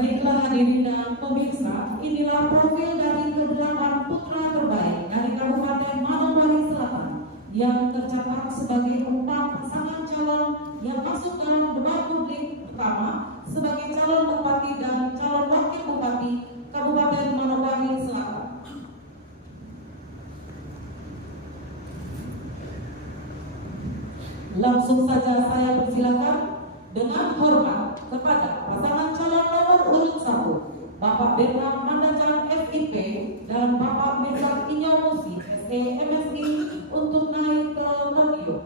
Baiklah hadirin dan pemirsa, inilah profil dari ke-8 putra terbaik dari Kabupaten Manokwari Selatan yang tercatat sebagai 4 pasangan calon yang masuk dalam debat publik pertama sebagai calon bupati dan calon wakil bupati Kabupaten Manokwari Selatan. Langsung saja saya persilakan dengan hormat kepada pasangan calon nomor urut 1 Bapak Bernard Mandajang FIP dan Bapak Mekar Inyomusi SE MSI untuk naik ke podium.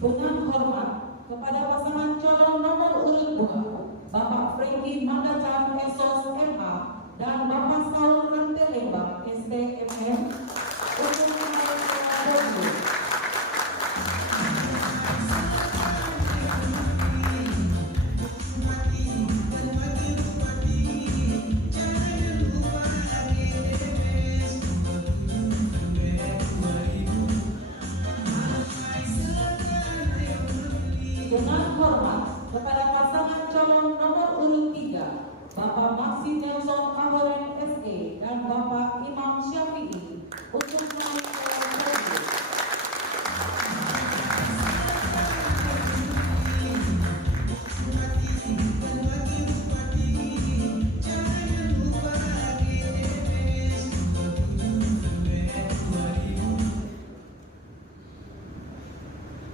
Dengan hormat kepada pasangan calon nomor urut 2 Bapak Franky Mandajang Esos MH dan Bapak Saul Rantelembang SDMM untuk naik ke podium. Dengan hormat kepada pasangan calon nomor urut 3 Bapak Maxi Nelson Ahoren SE dan Bapak Imam Syafi'i untuk naik ke podium.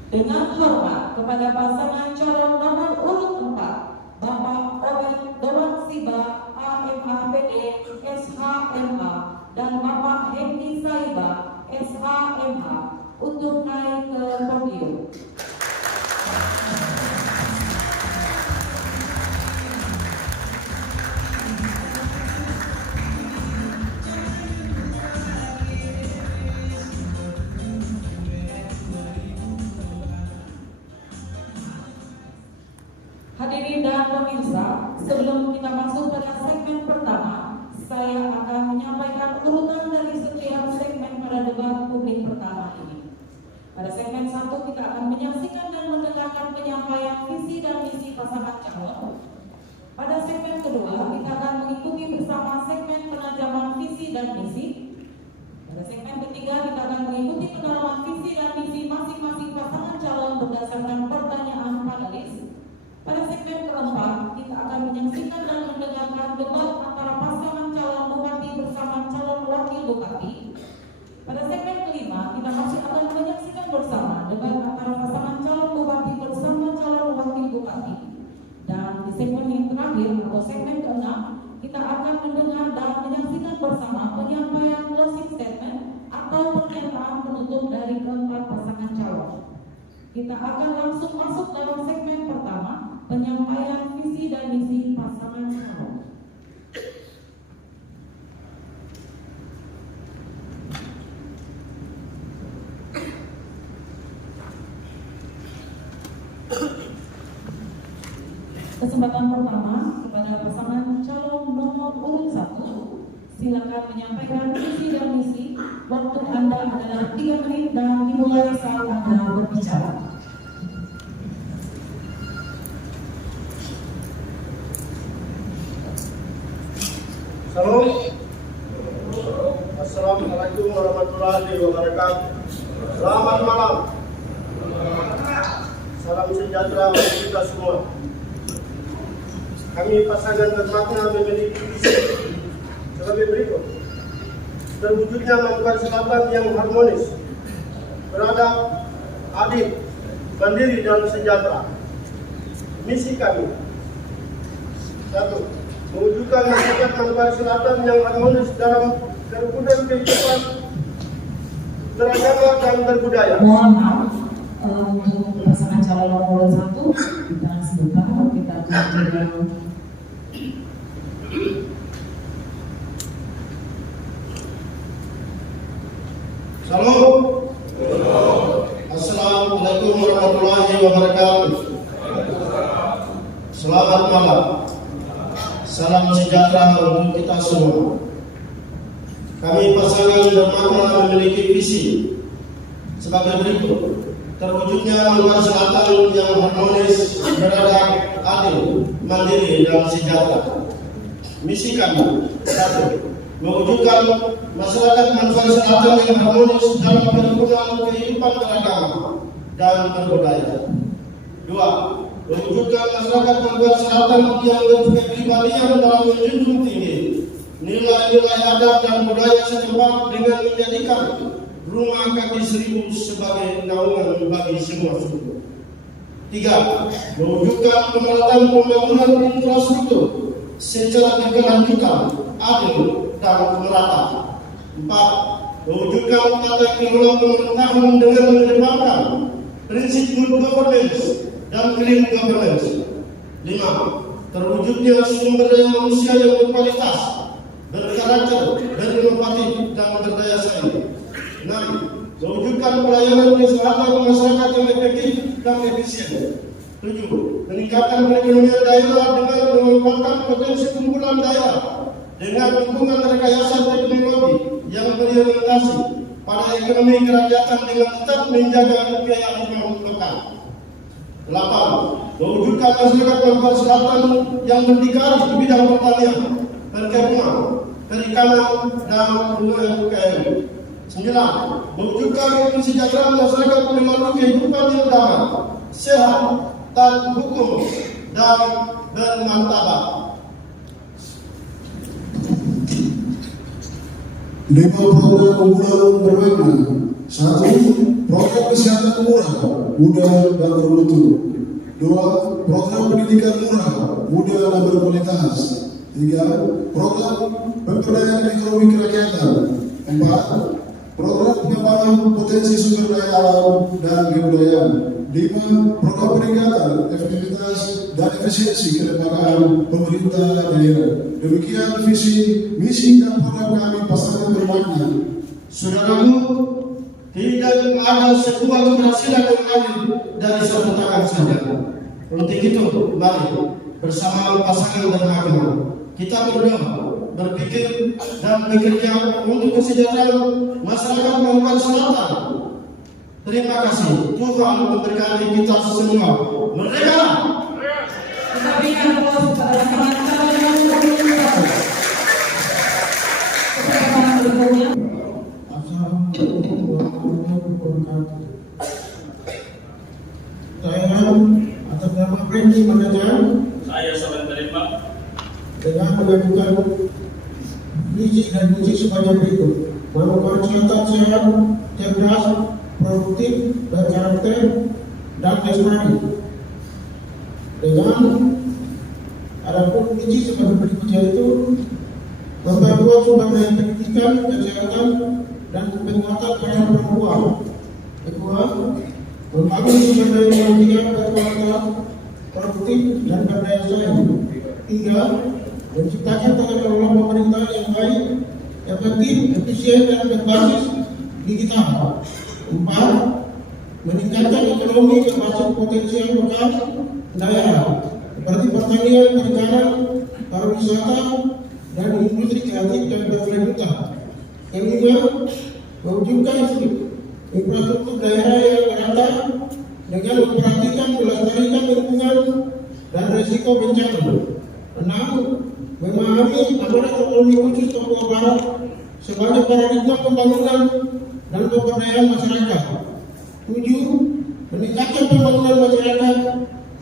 Dengan hormat kepada pasangan calon nomor urut 4 Bapak Obed Doan Siba AMAPD SHMA dan Bapak Hendy Saiba SHMA untuk naik ke podium. Hadirin dan pemirsa, sebelum kita masuk pada segmen pertama, saya akan menyampaikan urutan dari setiap segmen pada debat publik pertama ini. Pada segmen 1 kita akan menyaksikan dan mendengarkan penyampaian visi dan misi pasangan calon. Pada segmen kedua kita akan mengikuti bersama segmen penajaman visi dan misi. Pada segmen ketiga kita akan mengikuti pendalaman visi dan misi masing-masing pasangan calon berdasarkan pertanyaan panelis. Pada segmen keempat, kita akan menyaksikan dan mendengarkan debat antara pasangan calon bupati bersama calon wakil bupati. Pada segmen kelima, kita masih akan menyaksikan bersama debat antara pasangan calon bupati bersama calon wakil bupati. Dan di segmen yang terakhir atau segmen keenam, kita akan mendengar dan menyaksikan bersama penyampaian closing statement atau pernyataan penutup dari keempat pasangan calon. Kita akan langsung masuk dalam segmen pertama, penyampaian visi dan misi pasangan calon. Kesempatan pertama kepada pasangan calon nomor urut 1. Silakan menyampaikan visi dan misi. Waktu Anda adalah 3 menit dan dimulai saat Anda berbicara. Halo. Assalamualaikum warahmatullahi wabarakatuh. Selamat malam. Salam sejahtera untuk kita semua. Kami pasangan bermakna memiliki visi sebagai berikut: terwujudnya Manokwari Selatan yang harmonis, beradab, adil, mandiri dan sejahtera. Misi kami: 1. Mewujudkan masyarakat Manokwari Selatan yang harmonis dalam kerukunan kehidupan beragama dan berbudaya. Mohon maaf untuk pasangan calon nomor 1 kita sebentar kita akan Salam. Assalamualaikum warahmatullahi wabarakatuh. Selamat malam. Salam sejahtera untuk kita semua. Kami pasangan bermakna memiliki visi sebagai berikut. Terwujudnya Manggar Selatan yang harmonis, beradab, adil, mandiri, dan sejahtera. Misi kami: 1. Mewujudkan masyarakat Manggar Selatan yang harmonis dalam kerukunan kehidupan beragama dan berbudaya. 2. Mewujudkan masyarakat Manggar Selatan yang berkepribadian dalam menjunjung tinggi nilai-nilai adat dan budaya setempat dengan menjadikan rumah kaki seribu sebagai naungan bagi semua suku. 3. Mewujudkan pemerataan pembangunan infrastruktur secara berkelanjutan, adil, dan merata. 4. Mewujudkan tata kelola pemerintahan dengan mengedepankan prinsip good governance dan clean governance. 5. Terwujudnya sumber daya manusia yang berkualitas, berkarakter, berinovatif, dan berdaya saing. 6. Mewujudkan pelayanan kesehatan masyarakat yang efektif dan efisien. 7. Meningkatkan perekonomian daerah dengan memanfaatkan potensi unggulan daerah dengan dukungan rekayasa teknologi yang berorientasi pada ekonomi kerakyatan dengan tetap menjaga kekayaan lokal. 8. Mewujudkan masyarakat Manggar Selatan yang berdikari di bidang pertanian, perkebunan, perikanan, dan UMKM. 9. Mewujudkan kesejahteraan masyarakat melalui kehidupan yang damai, sehat, taat hukum, dan bermartabat. 5 program unggulan bermakna. 1. Program kesehatan murah, mudah, dan bermutu. 2. Program pendidikan murah, mudah, dan berkualitas. 3. Program pemberdayaan ekonomi kerakyatan. 4. Program pengembangan potensi sumber daya alam dan kebudayaan. 5. Program peningkatan efektivitas dan efisiensi kelembagaan pemerintah daerah. Demikian visi, misi, dan program kami pasangan bermakna. Saudaraku, tidak ada sebuah keberhasilan yang adil dari satu tangan saja. Untuk itu, mari bersama pasangan bermakna kita berdoa, berpikir, dan bekerja untuk kesejahteraan masyarakat Manggar Selatan. Terima kasih. Tuhan memberkati kita semua. Merdeka! Kita berikan aplaus kepada teman-teman yang berkumpul. Kepada berikutnya. Assalamualaikum warahmatullahi wabarakatuh. Saya atas nama Frenzy Manajan, Saya sahabat terima dengan mengajukan visi dan misi sebagai berikut. Manggar Selatan sehat, cerdas, produktif, berkarakter, dan lestari. Dengan adapun misi sebagai berikut, yaitu memperkuat sumber daya pendidikan, kesehatan, dan penguatan peran perempuan. Kedua, membangun sumber daya manusia berkualitas, produktif, dan berdaya saing. 3. Menciptakan tata kelola pemerintah yang baik, efektif, efisien, dan berbasis digital. 4. Meningkatkan ekonomi berbasis potensial lokal daerah seperti pertanian, perikanan, pariwisata, dan industri kreatif dan berkelanjutan. 5. Mewujudkan infrastruktur daerah yang merata dengan memperhatikan melestarikan lingkungan dan risiko bencana. 6. Memahami amanat ekonomi khusus Papua Barat sebagai paradigma pembangunan dan pemberdayaan masyarakat. 7. Meningkatkan pembangunan masyarakat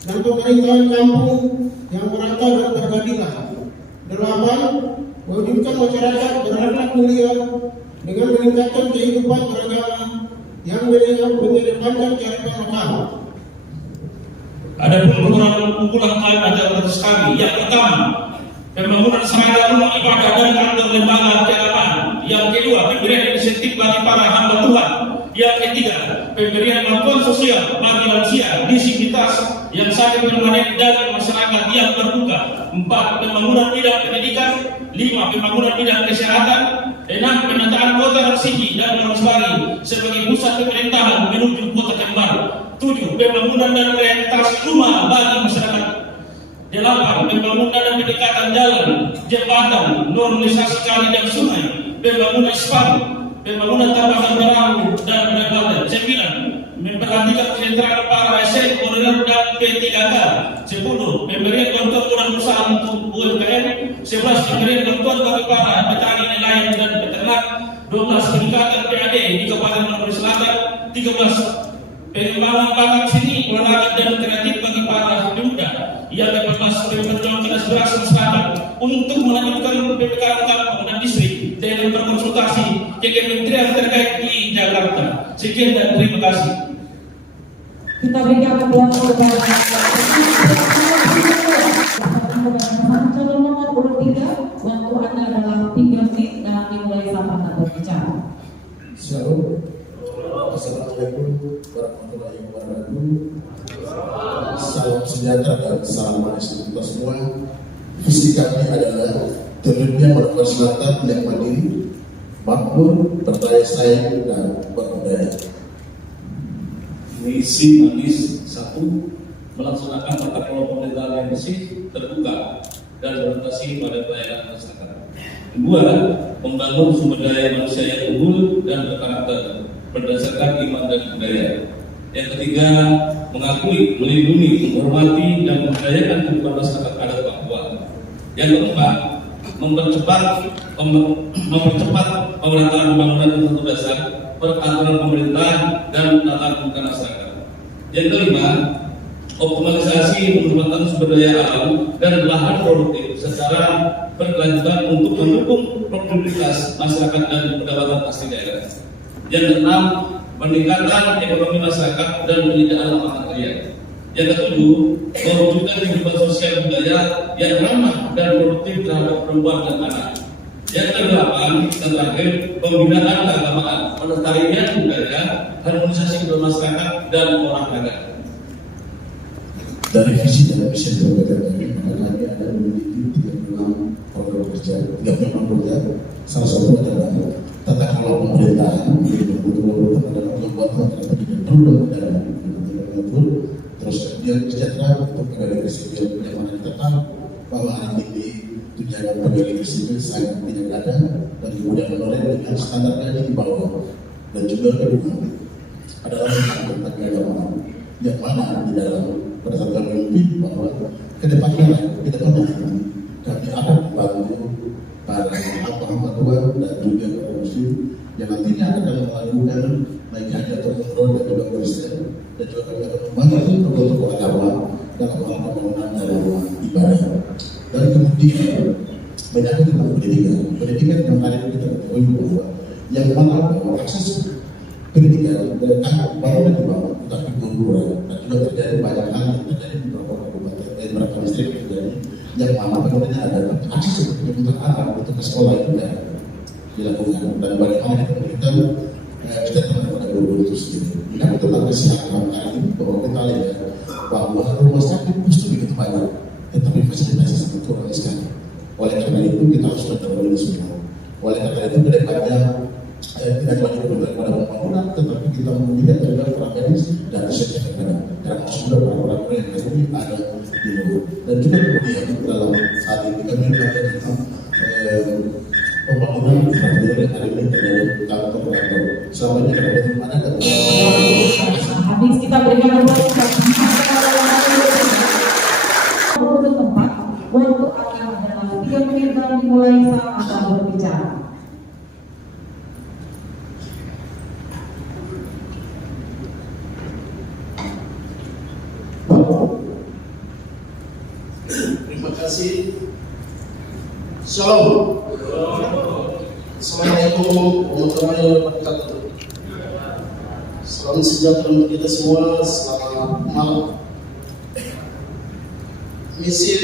dan pemerintahan kampung yang merata dan berkeadilan. 8. Mewujudkan masyarakat berakhlak mulia dengan meningkatkan kehidupan beragama yang mengedepankan kearifan lokal. Adapun program unggulan kami adalah atas kami. Yang pertama, pembangunan sarana rumah ibadah dan kantor lembaga keagamaan. Yang kedua, pemberian insentif bagi para hamba Tuhan. Yang ketiga, pemberian bantuan sosial bagi lansia disabilitas yang sakit permanen dan masyarakat yang terbuka. 4. Pembangunan bidang pendidikan. 5. Pembangunan bidang kesehatan. 6. Penataan kota Rasiki dan Wonosari sebagai pusat pemerintahan menuju kota kembar. 7. Pembangunan dan rehabilitasi rumah bagi masyarakat 8. Pembangunan dan pendekatan jalan, jembatan, normalisasi kali dan sungai, pembangunan spanduk, pembangunan tambahan perahu dan perawatan. 9. Memperhatikan kesejahteraan para ASN, honorer dan P3K. 10. Pemberian bantuan modal usaha untuk UMKM. 11. Pemberian bantuan bagi para petani nelayan dan peternak. 12. Peningkatan PAD di Kabupaten Manokwari Selatan. 13. Pengembangan bakat seni, olahraga dan kreatif bagi para pemuda. Yang ke-14. Memperjuangkan aspirasi masyarakat untuk melanjutkan PPKM kampung dan distrik dengan berkonsultasi ke kementerian terkait di Jakarta. Sekian dan terima kasih. Kita berikan aplaus kepada calon nomor 23. Waktu Anda adalah 3 menit dan dimulai saat Anda berbicara. Shalom. Assalamualaikum warahmatullahi wabarakatuh. Salam sejahtera dan salam manis untuk kita semua. Visi kami adalah terwujudnya Manokwari Selatan yang mandiri, makmur, berdaya saing dan berbudaya. Misi manis 1. Melaksanakan tata kelola pemerintahan yang bersih, terbuka, dan berorientasi pada pelayanan masyarakat. 2. Membangun sumber daya manusia yang unggul dan berkarakter berdasarkan iman dan budaya. Yang ketiga, mengakui, melindungi, menghormati, dan memberdayakan kehidupan masyarakat adat Papua. Yang keempat, mempercepat pemerataan pembangunan infrastruktur dasar, peraturan pemerintahan, dan tata kelola masyarakat. Yang kelima, optimalisasi penempatan sumber daya alam dan lahan produktif secara berkelanjutan untuk mendukung produktivitas masyarakat dan pendapatan asli daerah. Yang keenam, meningkatkan ekonomi masyarakat dan penyediaan lapangan kerja. Yang ketujuh, mewujudkan kehidupan sosial budaya yang ramah dan produktif terhadap perempuan dan anak. Yang kedelapan, dan terakhir, pembinaan keagamaan, pelestarian budaya, harmonisasi kehidupan masyarakat dan olahraga. Dari visi dan misi yang berbeda ini, kami ada memiliki 36 program kerja, 36 program. Salah satu adalah tata kelola pemerintahan, betul-betul adalah pembuatan terhadap program dan terus kemudian sejahtera untuk pegawai negeri sipil yang mana kita bahwa hari ini tunjangan pegawai negeri sipil sangat tidak ada dan kemudian honorer dengan standar gaji di bawah. Dan juga kedua adalah tentang keagamaan yang mana di dalam berdasarkan mimpi bahwa kedepannya kami akan membantu para hamba Tuhan dan juga para muslim yang nantinya akan melakukan naik haji atau umroh dan juga Kristen, dan juga kami akan membantu untuk agama dalam pembangunan dalam ibadah. Dan kemudian banyak tentang pendidikan yang hari ini kita ketahui bahwa yang mana bahwa akses pendidikan dari bangunan dibangun tetapi berkurang, dan juga terjadi banyak hal yang terjadi di beberapa kabupaten dan beberapa distrik terjadi yang mana bagaimana ada akses untuk anak untuk ke sekolah itu tidak dilakukan, dan bagaimana kita memberikan kesejahteraan pada guru itu sendiri. Kita tentang kesehatan kali ini bahwa kita lihat bahwa rumah sakit mesti begitu banyak, tetapi fasilitasnya sangat kurang sekali. Oleh karena itu kita harus mendorong semua. Oleh karena itu kedepannya tidak cuma diberikan pada pembangunan, tetapi kita memiliki juga peran medis dan kesehatan dan sumber orang-orang yang ada di luar. Dan juga kemudian dalam saat ini kami melakukan tentang pembangunan infrastruktur yang hari ini terjadi kantor-kantor selama ini ada di mana dan habis kita berikan aplaus untuk tempat waktu akan adalah 3 menit dan dimulai saat Anda berbicara. Terima kasih. Shalom. Assalamualaikum warahmatullahi wabarakatuh. Salam sejahtera untuk kita semua. Selamat malam. Misi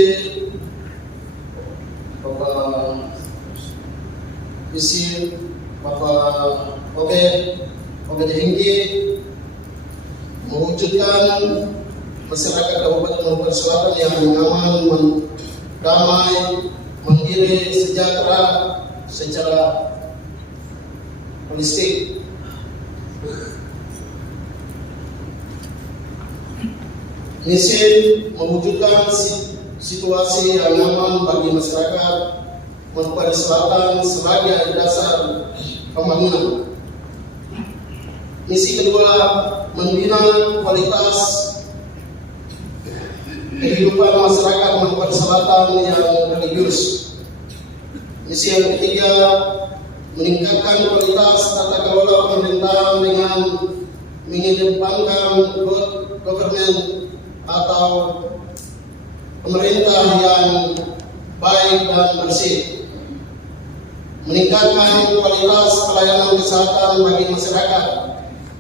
Bapak Oke Dihinggi mewujudkan masyarakat Kabupaten Manokwari Selatan yang aman, damai, mandiri, sejahtera secara holistik. Misi mewujudkan situasi yang aman bagi masyarakat Manokwari Selatan sebagai dasar pembangunan. Misi kedua, membina kualitas kehidupan masyarakat Manokwari Selatan yang religius. Misi yang ketiga, meningkatkan kualitas tata kelola pemerintahan dengan mengedepankan good government atau pemerintah yang baik dan bersih. Meningkatkan kualitas pelayanan kesehatan bagi masyarakat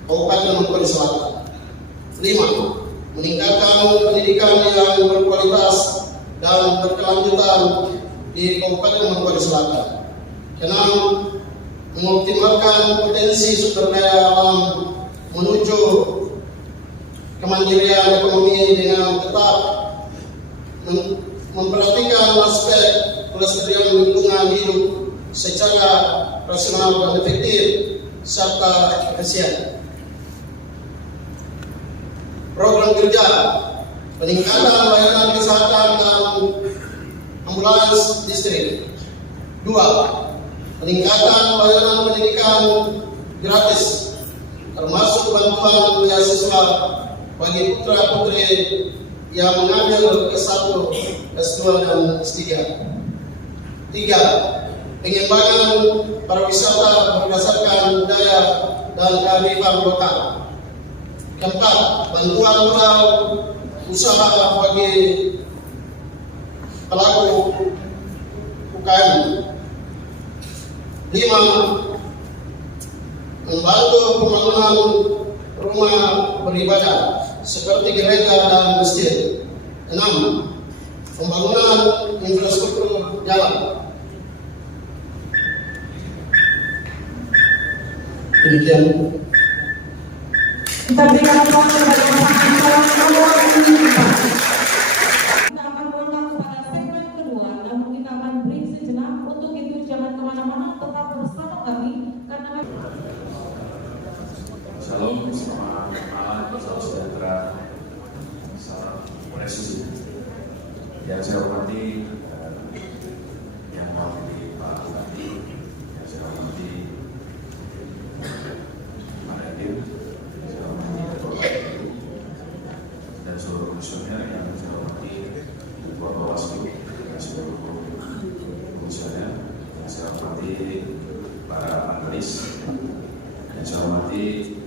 Kabupaten Manokwari Selatan. 5. Meningkatkan pendidikan yang berkualitas dan berkelanjutan di Kabupaten Manokwari Selatan. 6. Mengoptimalkan potensi sumber daya alam menuju kemandirian ekonomi dengan tetap memperhatikan aspek kelestarian lingkungan hidup secara rasional dan efektif serta efisien. Program kerja peningkatan layanan kesehatan dan ambulans distrik. 2. Peningkatan layanan pendidikan gratis termasuk bantuan beasiswa bagi putra-putri yang mengambil S1, S2 dan S3. 3. Pengembangan pariwisata berdasarkan budaya dan kearifan lokal. 4. Bantuan modal usaha bagi pelaku UKM. 5. Membantu pembangunan rumah beribadah seperti gereja dan masjid. 6. Pembangunan infrastruktur jalan. Demikian. Kita berikan aplaus kepada pasangan calon nomor 4. Kita akan berundang kepada segmen kedua, namun kita akan break sejenak. Untuk itu jangan kemana-mana, tetap bersama kami karena Shalom, selamat malam, salam sejahtera, salam presisi. Yang saya hormati yang mewakili Pak Bupati, yang saya hormati Pak Edir, yang saya hormati Ketua KPU, dan seluruh komisioner yang saya hormati Ketua Bawaslu, dan seluruh komisioner yang saya hormati para panelis, yang saya hormati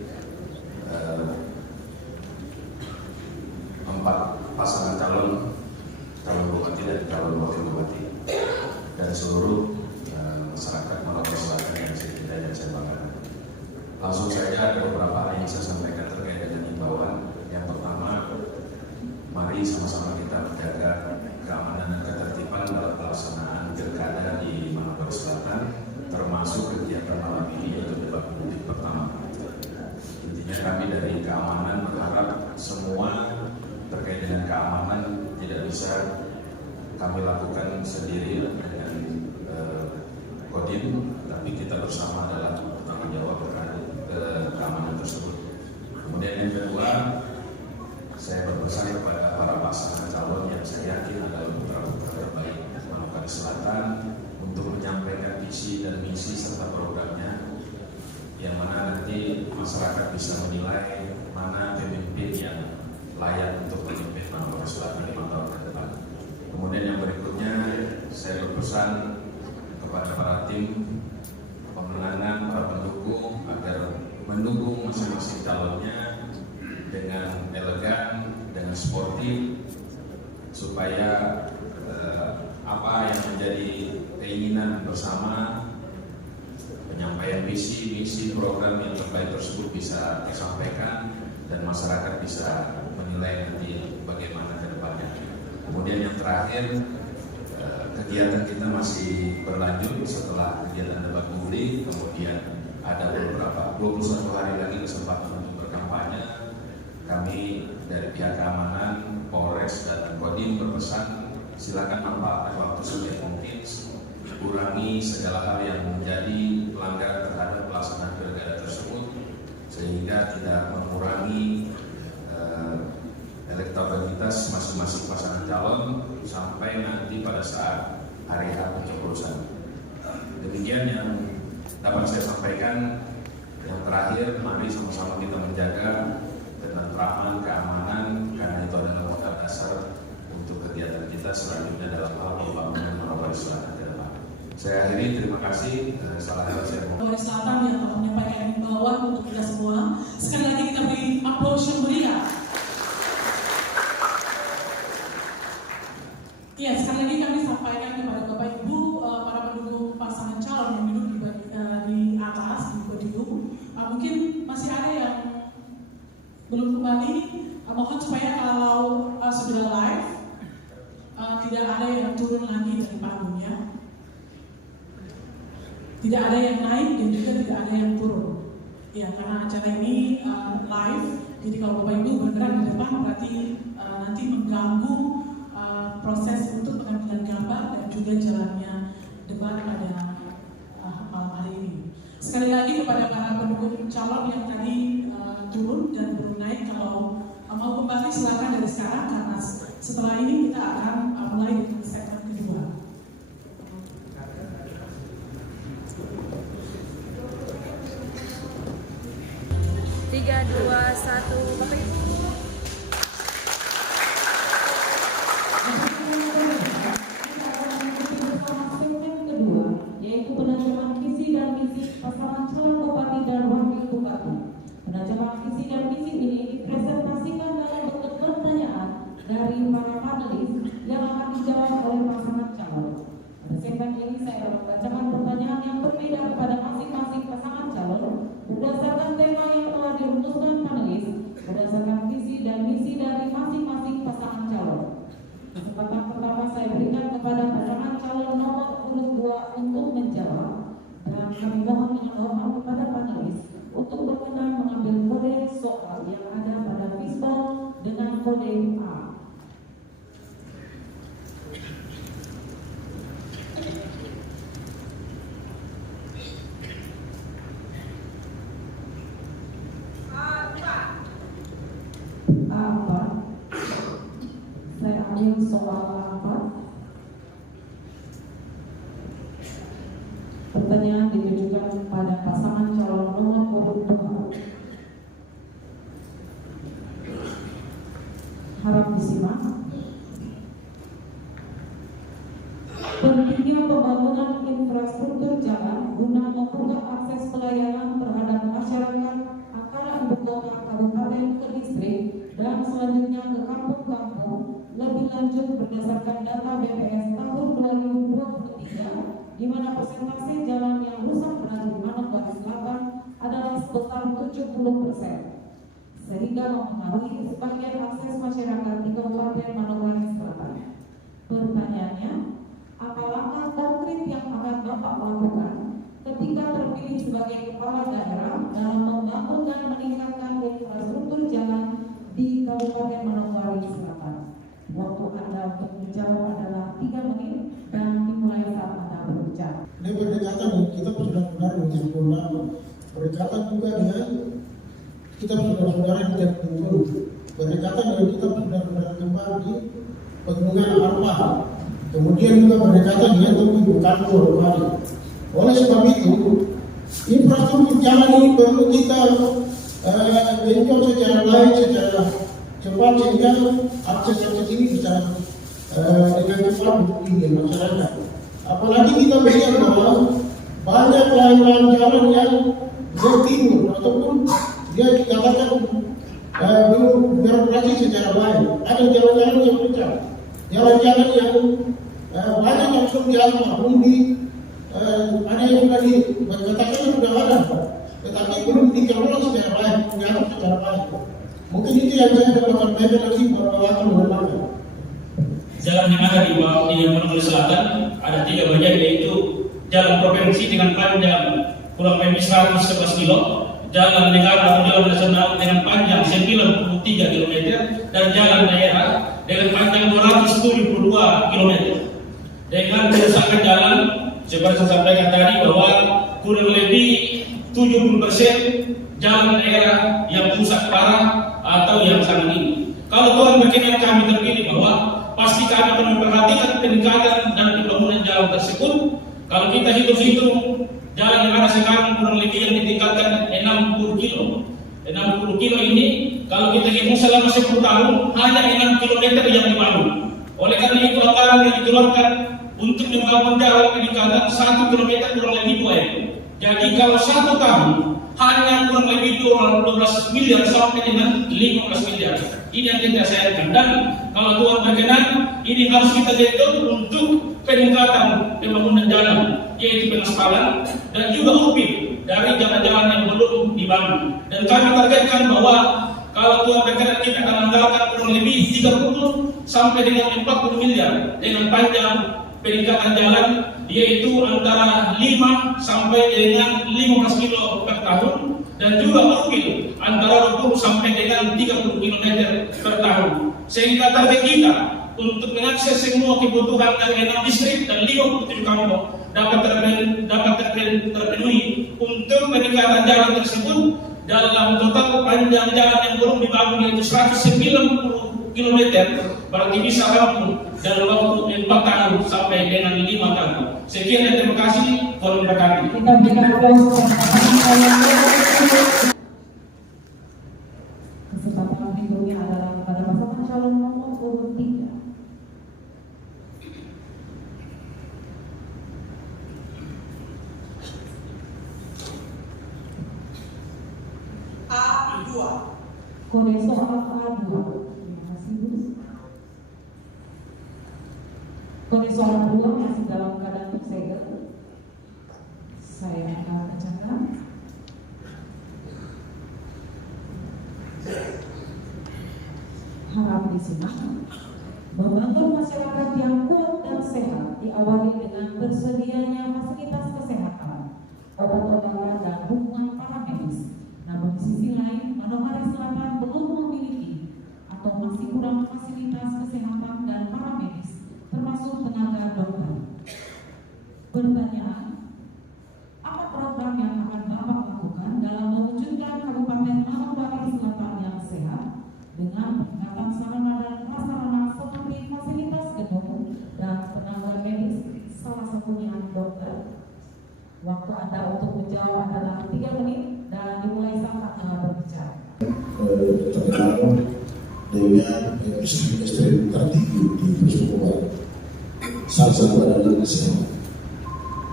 4 pasangan calon bupati dan calon wakil bupati dan seluruh masyarakat Manokwari Selatan yang saya cintai dan saya banggakan. Langsung saja ada beberapa hal yang saya sampaikan terkait dengan himbauan. Yang pertama, mari sama-sama kita menjaga keamanan dan ketertiban dalam pelaksanaan pilkada di Manokwari Selatan, termasuk kegiatan malam ini yaitu debat publik pertama. Intinya kami dari keamanan berharap semua terkait dengan keamanan tidak bisa kami lakukan sendiri dengan Kodim, tapi kita bersama dalam bertanggung jawab terhadap keamanan tersebut. Kemudian yang kedua, saya berpesan kepada para pasangan calon yang saya yakin adalah putra-putri terbaik Manokwari Selatan untuk menyampaikan visi dan misi serta programnya, yang mana nanti masyarakat bisa menilai mana pemimpin yang layak untuk memimpin Manokwari Selatan 5 tahun ke depan. Kemudian yang berikutnya, saya berpesan kepada para tim pemenangan, para pendukung agar mendukung masing-masing calonnya dengan elegan, dengan sportif, supaya apa yang menjadi keinginan bersama, penyampaian visi, misi, program yang terbaik tersebut bisa disampaikan dan masyarakat bisa menilai nanti bagaimana ke depannya. Kemudian yang terakhir, kegiatan kita masih berlanjut setelah kegiatan debat publik, kemudian ada beberapa 21 hari lagi kesempatan untuk berkampanye. Kami dari pihak keamanan, Polres dan Kodim berpesan silakan manfaatkan waktu sebaik mungkin, kurangi segala hal yang menjadi pelanggaran terhadap pelaksanaan pilkada tersebut sehingga tidak mengurangi elektabilitas masing-masing pasangan calon sampai pada saat hari H pencoblosan. Demikian yang dapat saya sampaikan. Yang terakhir, mari sama-sama kita menjaga ketentraman, keamanan, karena itu adalah modal dasar untuk kegiatan kita selanjutnya dalam hal pembangunan Manokwari Selatan ke depan. Saya akhiri, terima kasih. Salah satu saya mau. Manokwari Selatan yang telah menyampaikan himbauan untuk kita semua. Sekali lagi kita beri aplaus yang meriah. Ya, sekali lagi kami sampaikan kepada Bapak Ibu, para pendukung pasangan calon yang duduk di atas di podium. Mungkin masih ada yang belum kembali. Mohon supaya kalau sudah live, tidak ada yang turun lagi dari panggungnya. Tidak ada yang naik dan juga tidak ada yang turun. Ya, karena acara ini live, jadi kalau Bapak Ibu bergerak di depan berarti nanti mengganggu proses untuk pengambilan gambar dan juga jalannya debat pada malam hari ini. Sekali lagi kepada para pendukung calon yang tadi turun dan belum naik, kalau mau kembali silakan dari sekarang, karena setelah ini kita akan mulai dengan segmen kedua. Tiga, dua, satu, Bapak Ibu. Segmen kedua, yaitu penajaman visi dan misi pasangan calon bupati dan wakil bupati. Penajaman visi dan misi ini dipresentasikan dalam bentuk pertanyaan dari para panelis yang akan dijawab oleh pasangan calon. Pada segmen ini saya akan membacakan pertanyaan yang berbeda kepada masing-masing pasangan calon berdasarkan tema yang telah dirumuskan panelis berdasarkan visi dan misi dari masing-masing pasangan calon. Kesempatan pertama saya berikan kepada pasangan calon nomor urut 2 untuk menjawab, dan kami mohon dengan hormat kepada panelis untuk berkenan mengambil kode soal yang ada pada fishbowl dengan kode A. A4. Saya ambil soal A4. Pertanyaan ditujukan pada pasangan calon nomor urut 2. Harap disimak. Pentingnya pembangunan infrastruktur jalan guna membuka akses pelayanan terhadap masyarakat antara ibu kota kabupaten ke distrik dan selanjutnya ke kampung-kampung, lebih lanjut berdasarkan data BPS tahun 2023, di mana persentase jalan yang rusak berat di Manokwari Selatan adalah sebesar 70%, sehingga mempengaruhi sebagian akses masyarakat di Kabupaten Manokwari Selatan. Pertanyaannya, apa langkah konkret yang akan Bapak lakukan ketika terpilih sebagai kepala daerah dalam membangun dan meningkatkan infrastruktur jalan di Kabupaten Manokwari Selatan? Waktu Anda untuk menjawab adalah 3 menit dan dimulai saat Anda berbicara. Ini berdekatan, kita benar-benar menyempurna berdekatan juga dengan kita saudara-saudara yang tidak kumpul, berdekatan dengan kita benar-benar kembali di Pegunungan Arfah, kemudian juga berdekatan dengan Tugu Kantor kembali. Oleh sebab itu, infrastruktur jalan ini perlu kita bentuk secara baik, secara cepat, sehingga akses-akses ini bisa dengan cepat diikuti masyarakat. Apalagi kita melihat bahwa banyak lain-lain jalan yang bertimur ataupun dia dikatakan belum beroperasi secara baik. Ada jalan-jalan yang rusak, jalan-jalan yang banyak yang sudah diaspal, ada yang sudah dikatakan sudah ada, tetapi belum dikelola secara baik, diatur secara baik. Mungkin itu yang saya dapat sampaikan lagi beberapa waktu berlalu. Jalan yang ada di Manokwari Selatan ada 3 bagian, yaitu jalan provinsi dengan panjang kurang lebih 111 km, jalan negara atau jalan nasional dengan panjang 93 km, dan jalan daerah dengan panjang 272 km. Dengan kerusakan jalan, seperti saya sampaikan tadi bahwa kurang lebih 70% jalan daerah yang rusak parah atau yang sangat ini. Kalau Tuhan berkenan kami terpilih, bahwa pasti kami akan memperhatikan peningkatan ditingkatkan 60 kilo. 60 kilo ini kalau kita hitung selama 10 tahun hanya 6 kilometer yang dibangun. Oleh karena itu anggaran yang dikeluarkan untuk membangun jalan peningkatan 1 kilometer kurang lebih 2 M. Jadi kalau 1 tahun hanya kurang lebih 12 miliar sampai dengan 15 miliar. Ini yang kita sayangkan. Dan kalau Tuhan berkenan, ini harus kita jadikan untuk peningkatan pembangunan jalan, yaitu pengaspalan dan juga upik dari jalan-jalan yang belum dibangun. Dan kami targetkan bahwa kalau Tuhan berkenan kita akan anggarkan kurang lebih 30 sampai dengan 40 miliar dengan panjang peningkatan jalan, yaitu antara 5 sampai dengan 15 kilo per tahun, dan juga upik antara 20 sampai dengan 30 km per tahun. Sehingga target kita untuk mengakses semua kebutuhan dari 6 distrik dan 57 kampung dapat terpenuhi. Untuk peningkatan jalan tersebut dalam total panjang jalan yang belum dibangun yaitu 190 km, berarti bisa rampung dalam waktu 4 tahun sampai dengan 5 tahun. Sekian dan terima kasih. Tolong berkati. Kita berikan aplaus kesempatan berikutnya adalah kepada pasangan calon nomor urut 3. A2. Kode soal A2. Terima kasih, Bu. Kode soal A2 masih dalam keadaan tersegel. Saya akan bacakan. Harap disimak. Membangun masyarakat yang kuat dan sehat diawali dengan bersedianya fasilitas kesehatan, obat-obatan dan dukungan para medis. Namun di sisi lain, Manokwari Selatan belum memiliki atau masih kurang fasilitas kesehatan dan para medis, termasuk tenaga dokter. Pertanyaan, apa program yang akan Bapak lakukan dalam mewujudkan Kabupaten Manokwari Selatan yang sehat dengan peningkatan sarana dan prasarana seperti fasilitas gedung dan tenaga medis, salah satunya dokter? Waktu Anda untuk menjawab adalah 3 menit dan dimulai saat Anda berbicara. Terkenal dengan industri tertinggi di Nusa salah satu adalah kesehatan.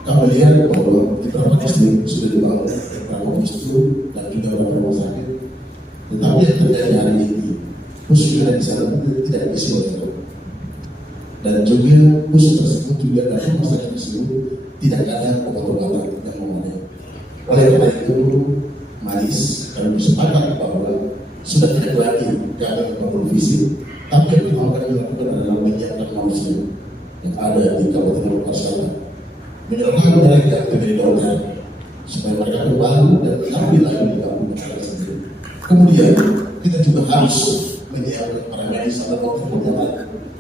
Kami lihat bahwa di beberapa distrik sudah dibangun beberapa institut dan juga beberapa rumah sakit, tetapi yang terjadi hari ini khususnya di sana tidak diisi oleh dan juga khusus tersebut juga dari rumah sakit tersebut tidak ada obat-obatan yang memadai. Oleh karena itu, Manis kami bersepakat bahwa sudah tidak lagi kami membangun visi, tapi yang kita akan lakukan adalah menyiapkan manusia yang ada di Kabupaten Manokwari Selatan, menyerahkan mereka menjadi dokter supaya mereka kembali dan diambil lagi di kampung mereka sendiri. Kemudian kita juga harus menyiapkan para medis atau dokter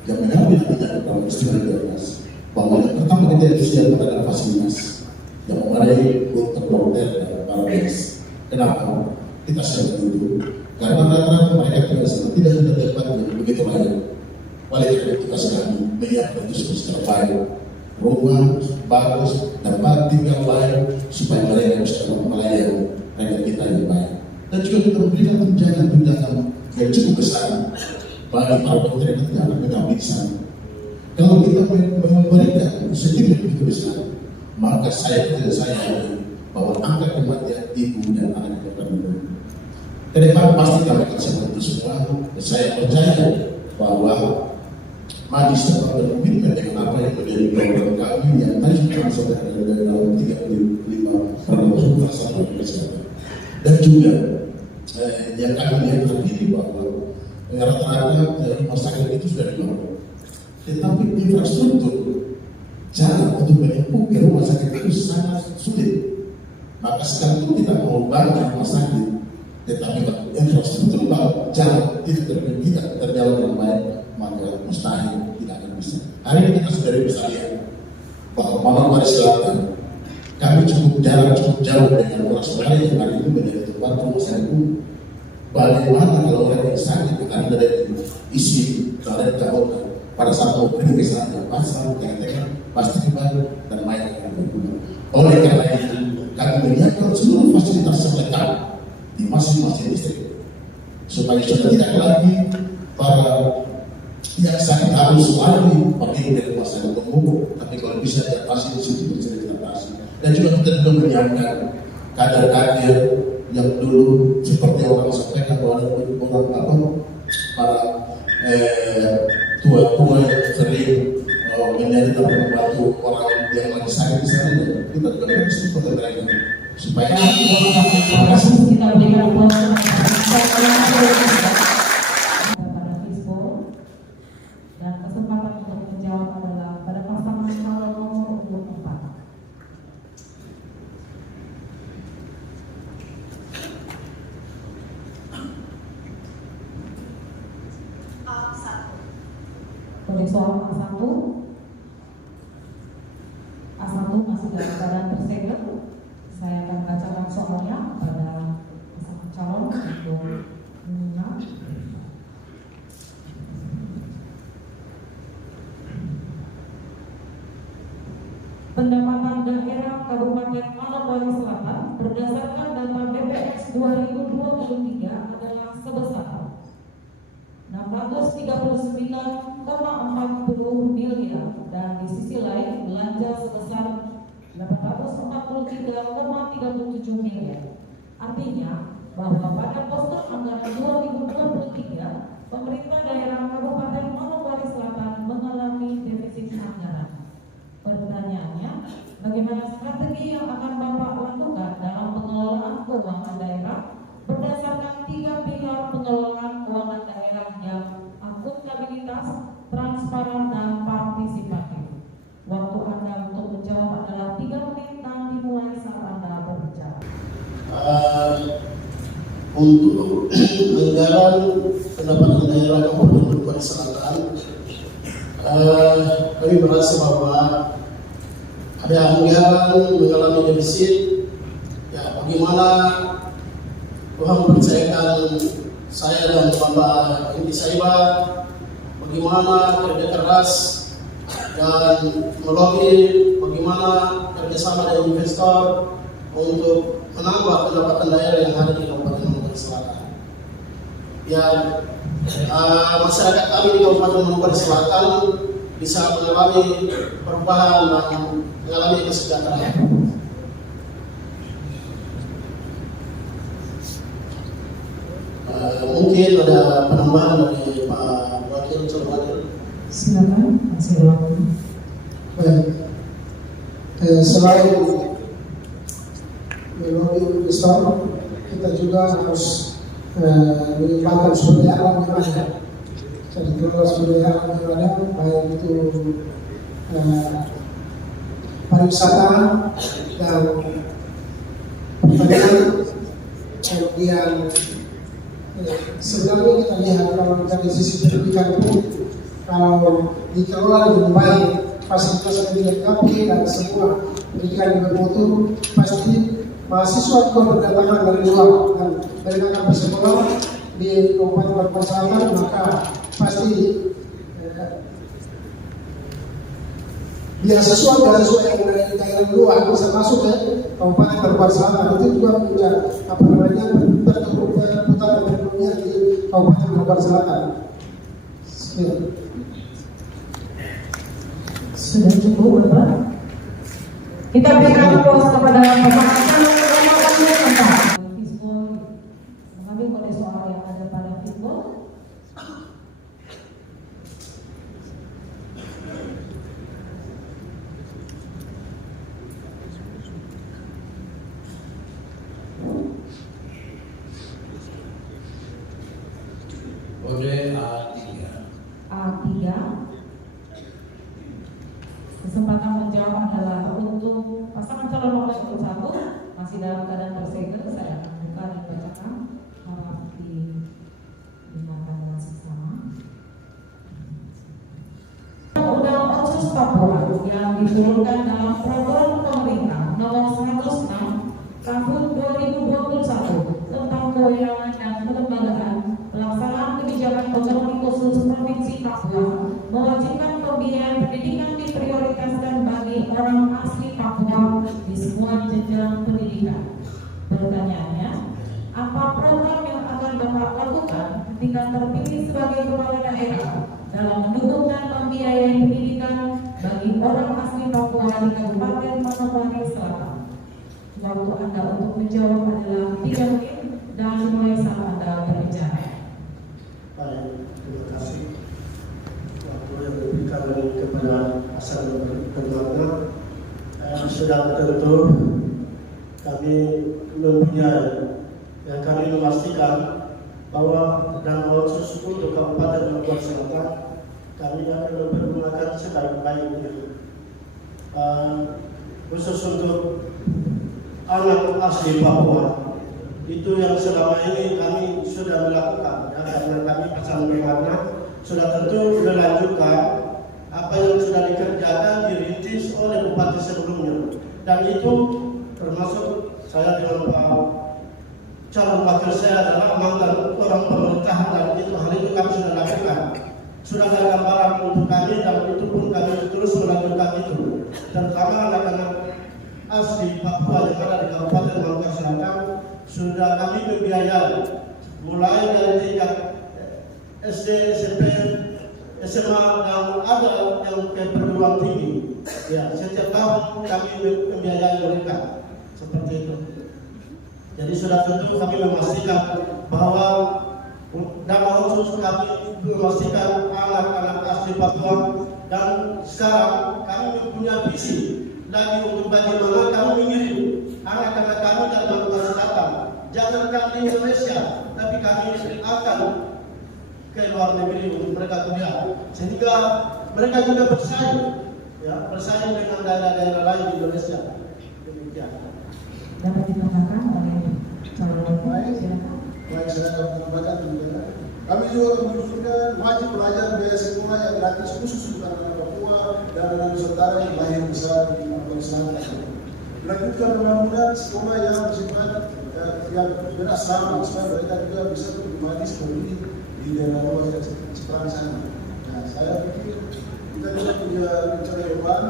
yang mengambil tindakan dalam istilah diagnosis. Bahwa yang pertama kita harus siapkan adalah fasilitas yang memadai untuk dokter dan para medis. Kenapa? Kita siapkan itu karena rata-rata mereka tidak dapat yang begitu banyak. Oleh karena itu kita sekali menyiapkan itu secara baik, rumah bagus, tempat tinggal baik supaya mereka bisa melayani rakyat kita yang baik. Dan juga kita memberikan tunjangan yang cukup besar bagi para dokter yang tidak mengambil di sana. Kalau kita memberikan sedikit begitu besar, maka saya bahwa angka kematian ibu dan anak akan menurun. Kedepan pasti kami akan seperti itu semua. Saya percaya bahwa Manis dapat berkomitmen dengan apa yang menjadi program kami yang tadi sudah masuk dari dalam 35 program perasaan kesehatan. Dan juga yang kami lihat terkini bahwa rata-rata rumah sakit itu sudah dibangun, tetapi infrastruktur jalan untuk menyembuh ke rumah sakit itu sangat sulit. Maka sekarang itu kita mau bangun rumah sakit, tetapi infrastruktur jalan tidak terjalan dengan baik, maka mustahil tidak akan bisa. Hari ini kita sudah bisa lihat bahwa Manokwari Selatan kami cukup jauh dengan orang saudara yang hari ini menjadi tempat rumah sakit itu. Bagaimana kalau orang yang sakit bukan dari isi dari tahun pada saat mau pergi ke sana pasang pasti kembali dan main akan berguna. Oleh karena itu kami akan menyiapkan seluruh fasilitas terlengkap di masing-masing distrik supaya sudah tidak lagi para yang sakit harus lagi pergi dari rumah sakit umum, tapi kalau bisa diatasi di situ bisa diatasi. Dan juga kita juga menyiapkan kader-kader yang dulu seperti orang sampaikan orang para tua-tua yang sering menjadi dalam membantu orang yang lagi sakit di sana. Kita juga harus support mereka supaya kita berikan dan kesempatan untuk menjawab adalah pada pasangan calon nomor 24. Kode soal A1 masih dalam keadaan tersegel. Saya akan bacakan soalnya pada pasangan calon untuk menyimak. Pendapatan daerah Kabupaten Manokwari Selatan berdasarkan data BPS 2023 adalah sebesar 639,40 miliar dan di sisi lain belanja sebesar 843,37 miliar. Artinya bahwa pada postur anggaran 2023 pemerintah daerah Kabupaten Manokwari Selatan mengalami defisit anggaran. Pertanyaannya, bagaimana strategi yang akan Bapak lakukan dalam pengelolaan keuangan daerah berdasarkan 3 pilar pengelolaan keuangan daerah yang akuntabilitas, transparan, dan partisipatif? Waktu Anda untuk menjawab adalah 3 menit dan dimulai saat Anda berbicara. Untuk anggaran pendapatan daerah Kabupaten Manokwari Selatan, kami merasa bahwa ada anggaran mengalami defisit. Ya, bagaimana Tuhan mempercayakan saya dan Bapak Indi Saiba, bagaimana kerja keras dan melobi, bagaimana kerjasama dengan investor untuk menambah pendapatan daerah yang ada di Kabupaten Manokwari Selatan. Ya, masyarakat kami di Kabupaten Manokwari Selatan bisa mengalami perubahan dan mengalami kesejahteraan. Mungkin ada penambahan dari Pak Wakil Calon. Silakan, silakan. Baik. Selain melalui investor, kita juga harus mengembangkan sumber daya alam yang ada. Jadi kelola sumber daya alam yang ada, baik itu pariwisata dan pertanian, kemudian sebenarnya kita lihat kalau dari sisi pendidikan pun kalau dikelola dengan baik, fasilitas yang dilengkapi dan semua pendidikan yang bermutu, pasti mahasiswa juga berdatangan dari luar dan mereka akan bersekolah di Kabupaten Manokwari Selatan, maka pasti beasiswa yang dari daerah luar bisa masuk ke Kabupaten Manokwari Selatan. Itu juga punya perputaran ekonominya di Kabupaten Manokwari Selatan. Sudah cukup, Bapak. Kita berikan aplaus kepada pasangan calon nomor 24. Fishball mengambil kode soal yang ada pada fishball. Kode A3. Kesempatan menjawab adalah untuk pasangan calon nomor 1 masih dalam keadaan tersegel. Saya akan buka dan bacakan, harap didengarkan dengan seksama. Undang-Undang Otsus Papua yang diturunkan dalam program pemerintah nomor 106 tahun 2021 tentang kewenangan dan kelembagaan pelaksanaan kebijakan otonomi khusus Provinsi Papua mewajibkan pembiayaan pendidikan diprioritaskan bagi orang asli Papua di semua jenjang pendidikan. Apa program yang akan Bapak lakukan ketika terpilih sebagai kepala daerah dalam mendukung dan membiayai pendidikan bagi orang asli Papua di Kabupaten Manokwari Selatan? Waktu Anda untuk menjawab adalah 3 menit dan mulai saat Anda berbicara. Baik, terima kasih. Waktu yang diberikan kepada Hasan dan keluarga, sudah tentu kami mempunyai, kami memastikan bahwa dalam otsus untuk Kabupaten Manokwari Selatan kami akan mempergunakan sebaik-baiknya, khusus untuk anak asli Papua. Itu yang selama ini kami sudah melakukan, karena kami pasang berwarna sudah tentu melanjutkan apa yang sudah dikerjakan dirintis oleh bupati sebelumnya, dan itu termasuk saya dengan Pak calon wakil saya adalah mantan orang pemerintahan, dan itu hal itu kami sudah lakukan, sudah ada gambaran untuk kami, dan itu pun kami terus melanjutkan itu, terutama anak-anak asli Papua yang ada di Kabupaten Manokwari Selatan. Sudah kami membiayai mulai dari tingkat SD, SMP, SMA, dan ada yang ke perguruan tinggi. Ya, setiap tahun kami membiayai mereka seperti itu. Jadi sudah tentu kami memastikan bahwa dalam khusus kami memastikan anak-anak asli Papua, dan sekarang kami mempunyai visi lagi untuk bagaimana kami mengirim anak-anak kami dari Manokwari Selatan, jangankan di Indonesia, tapi kami akan ke luar negeri untuk mereka kuliah, sehingga mereka juga bersaing dengan daerah-daerah lain di Indonesia. Demikian. Dapat ditambahkan oleh calon wakil, silakan. Baik, saya akan menambahkan juga. Kami juga menunjukkan wajib belajar biaya sekolah yang gratis khusus untuk anak-anak Papua dan anak Nusantara yang lahir besar di Manokwari Selatan. Melanjutkan pembangunan sekolah yang bersifat yang berasrama supaya mereka juga bisa berkembang seperti di daerah luar yang seberang sana. Nah, saya pikir kita juga punya rencana depan,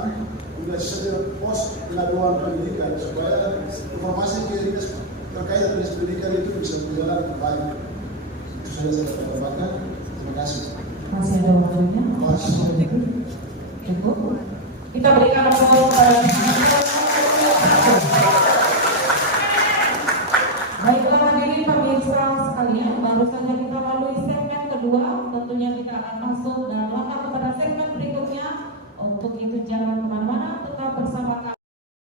punya setiap pos pengaduan pendidikan supaya informasi terkait dengan pendidikan itu bisa berjalan dengan baik. Itu saya tambahkan. Terima kasih. Masih ada waktunya? Cukup. Kita berikan aplaus kepada baiklah hadirin pemirsa sekalian, baru saja kita lalui segmen kedua. Tentunya kita akan masuk dan langkah kepada segmen berikutnya. Untuk itu jangan kemana-mana, tetap bersama kami.